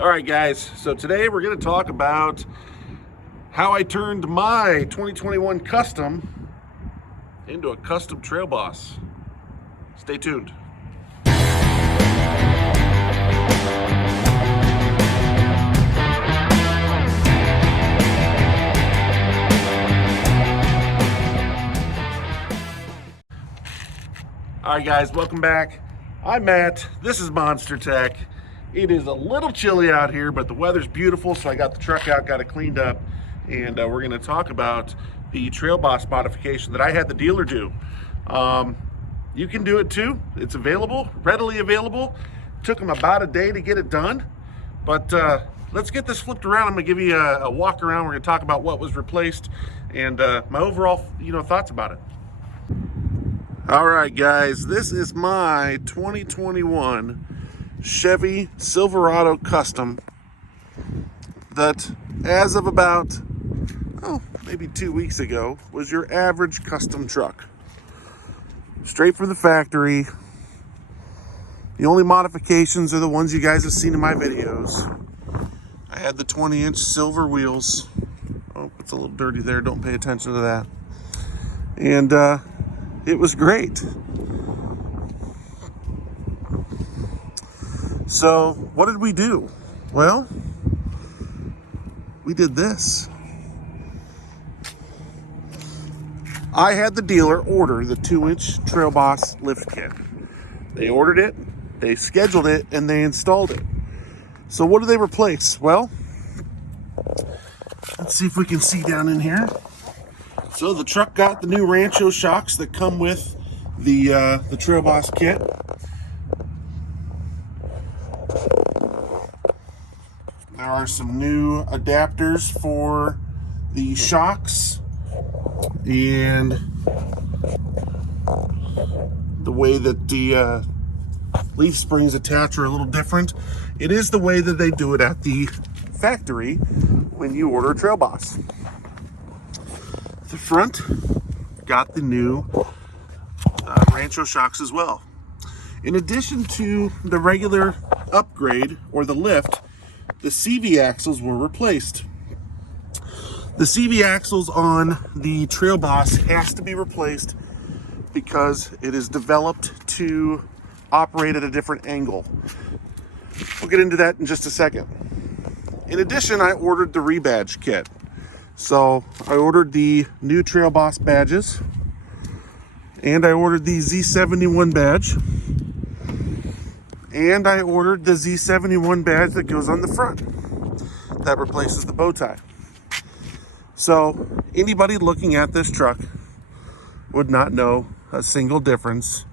All right, guys, so today we're going to talk about how I turned my 2021 Custom into a custom Trail Boss. Stay tuned. All right, guys, welcome back. I'm Matt. This is Monster Tech. It is a little chilly out here, but the weather's beautiful, so I got the truck out, got it cleaned up, and we're going to talk about the Trail Boss modification that I had the dealer do. You can do it too. It's available, readily available. Took them about a day to get it done, but let's get this flipped around. I'm going to give you a walk around. We're going to talk about what was replaced and my overall, thoughts about it. All right, guys, this is my 2021 Chevy Silverado Custom that, as of about, maybe 2 weeks ago, was your average custom truck. Straight from the factory. The only modifications are the ones you guys have seen in my videos. I had the 20-inch silver wheels. Oh, it's a little dirty there. Don't pay attention to that. And it was great. So what did we do? Well, we did this. I had the dealer order the 2-inch Trail Boss lift kit. They ordered it, they scheduled it, and they installed it. So what did they replace? Well, let's see if we can see down in here. So the truck got the new Rancho shocks that come with the Trail Boss kit. There are some new adapters for the shocks, and the way that the leaf springs attach are a little different. It is the way that they do it at the factory when you order a Trail Boss. The front got the new Rancho shocks as well. In addition to the regular upgrade or the lift, the CV axles were replaced. The CV axles on the Trail Boss has to be replaced because it is developed to operate at a different angle. We'll get into that in just a second. In addition, I ordered the rebadge kit. So I ordered the new Trail Boss badges, and I ordered the Z71 badge, and I ordered the Z71 badge that goes on the front that replaces the bow tie. So anybody looking at this truck would not know a single difference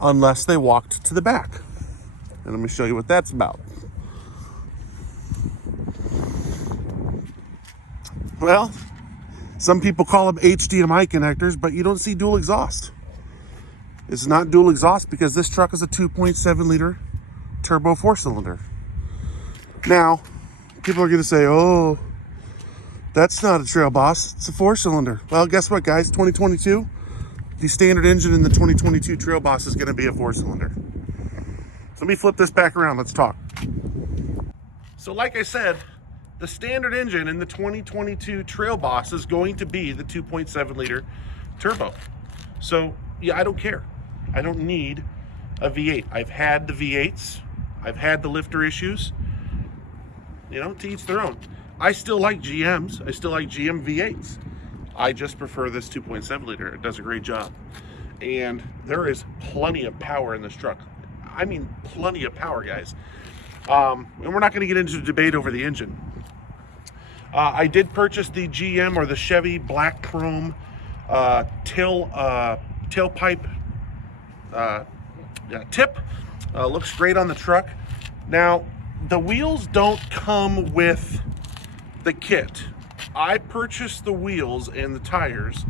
unless they walked to the back. And let me show you what that's about. Well, some people call them HDMI connectors, but you don't see dual exhaust. It's not dual exhaust because this truck is a 2.7 liter turbo 4-cylinder. Now, people are going to say, oh, that's not a Trail Boss, it's a 4-cylinder. Well, guess what, guys? 2022, the standard engine in the 2022 Trail Boss is going to be a 4-cylinder. So let me flip this back around, let's talk. So like I said, the standard engine in the 2022 Trail Boss is going to be the 2.7 liter turbo. So yeah, I don't care. I don't need a V8. I've had the V8s. I've had the lifter issues. To each their own. I still like GMs. I still like GM V8s. I just prefer this 2.7 liter. It does a great job. And there is plenty of power in this truck. I mean, plenty of power, guys. And we're not going to get into a debate over the engine. I did purchase the GM or the Chevy black chrome tailpipe tip. Looks great on the truck. Now, the wheels don't come with the kit. I purchased the wheels and the tires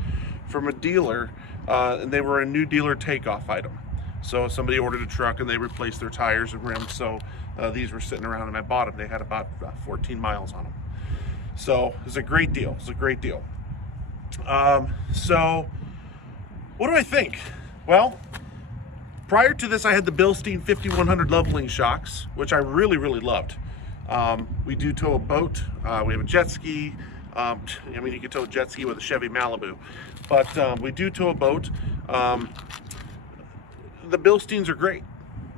from a dealer, and they were a new dealer takeoff item. So somebody ordered a truck and they replaced their tires and rims. So these were sitting around and I bought them. They had about 14 miles on them. So it was a great deal. It's a great deal. So what do I think? Well, prior to this, I had the Bilstein 5100 leveling shocks, which I really, really loved. We do tow a boat. We have a jet ski. I mean, you can tow a jet ski with a Chevy Malibu, but we do tow a boat. The Bilsteins are great.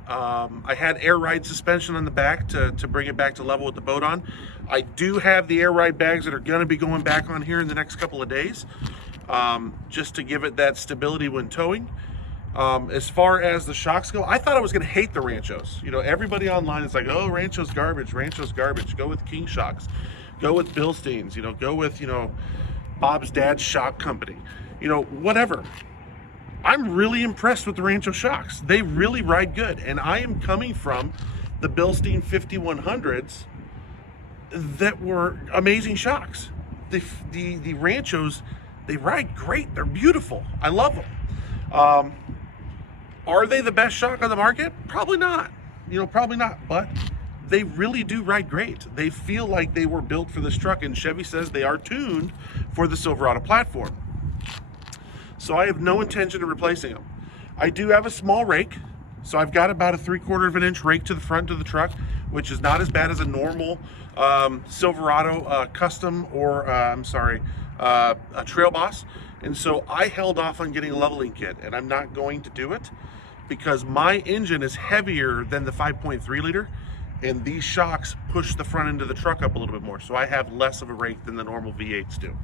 I had air ride suspension on the back to bring it back to level with the boat on. I do have the air ride bags that are going to be going back on here in the next couple of days, just to give it that stability when towing. As far as the shocks go, I thought I was going to hate the Ranchos. You know, everybody online is like, oh, Rancho's garbage, Rancho's garbage. Go with King Shocks. Go with Bilsteins. You know, go with, Bob's dad's shock company. Whatever. I'm really impressed with the Rancho shocks. They really ride good. And I am coming from the Bilstein 5100s that were amazing shocks. The Ranchos, they ride great. They're beautiful. I love them. Are they the best shock on the market? Probably not. Probably not. But they really do ride great. They feel like they were built for this truck. And Chevy says they are tuned for the Silverado platform. So I have no intention of replacing them. I do have a small rake, so I've got about a 3/4 of an inch rake to the front of the truck, which is not as bad as a normal Silverado custom or a Trail Boss. And so I held off on getting a leveling kit, and I'm not going to do it because my engine is heavier than the 5.3 liter, and these shocks push the front end of the truck up a little bit more. So I have less of a rake than the normal V8s do.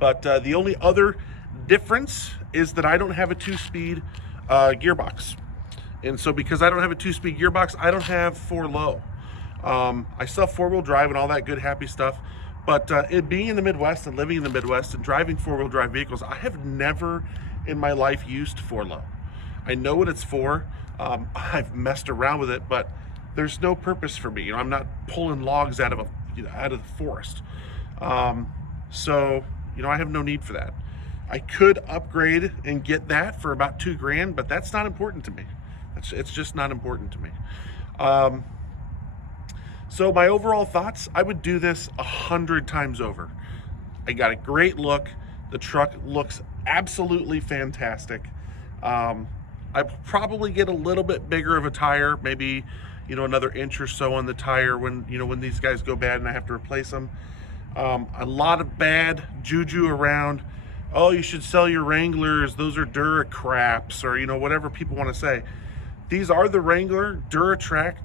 But the only other difference is that I don't have a 2-speed gearbox. And so because I don't have a 2-speed gearbox, I don't have 4-low. I still have 4-wheel drive and all that good, happy stuff. But it being in the Midwest and living in the Midwest and driving 4-wheel drive vehicles, I have never in my life used 4-low. I know what it's for. I've messed around with it, but there's no purpose for me. I'm not pulling logs out of the forest. So I have no need for that. I could upgrade and get that for about $2,000, but that's not important to me. It's just not important to me. So my overall thoughts, I would do this 100 times over. I got a great look. The truck looks absolutely fantastic. I probably get a little bit bigger of a tire, maybe, another inch or so on the tire when these guys go bad and I have to replace them. A lot of bad juju around. Oh, you should sell your Wranglers. Those are Dura-Craps, or whatever people want to say. These are the Wrangler Dura-Track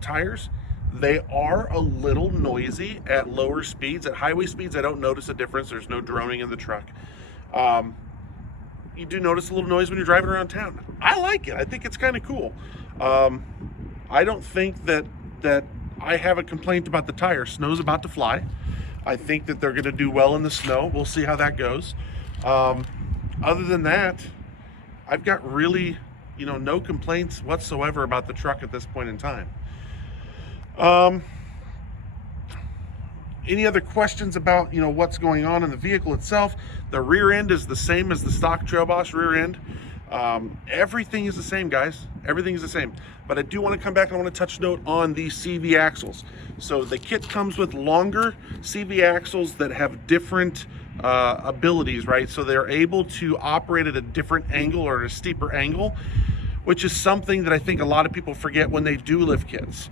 tires. They are a little noisy at lower speeds. At highway speeds, I don't notice a difference. There's no droning in the truck. You do notice a little noise when you're driving around town. I like it. I think it's kind of cool. I don't think that I have a complaint about the tire. Snow's about to fly. I think that they're going to do well in the snow. We'll see how that goes. Other than that, I've got really, no complaints whatsoever about the truck at this point in time. Any other questions about, what's going on in the vehicle itself? The rear end is the same as the stock Trail Boss rear end. Everything is the same, guys. Everything is the same. But I do want to come back and I want to touch note on the CV axles. So the kit comes with longer CV axles that have different abilities, right? So they're able to operate at a different angle or a steeper angle, which is something that I think a lot of people forget when they do lift kits.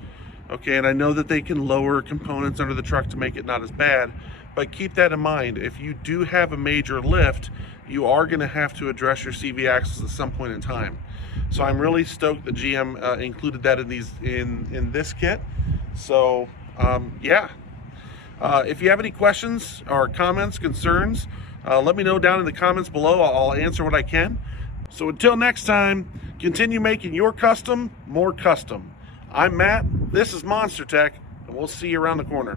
Okay, and I know that they can lower components under the truck to make it not as bad, but keep that in mind. If you do have a major lift, you are going to have to address your CV axles at some point in time. So I'm really stoked that GM included that in this kit. So yeah, if you have any questions or comments, concerns, let me know down in the comments below. I'll answer what I can. So until next time, continue making your custom more custom. I'm Matt, this is Monster Tech, and we'll see you around the corner.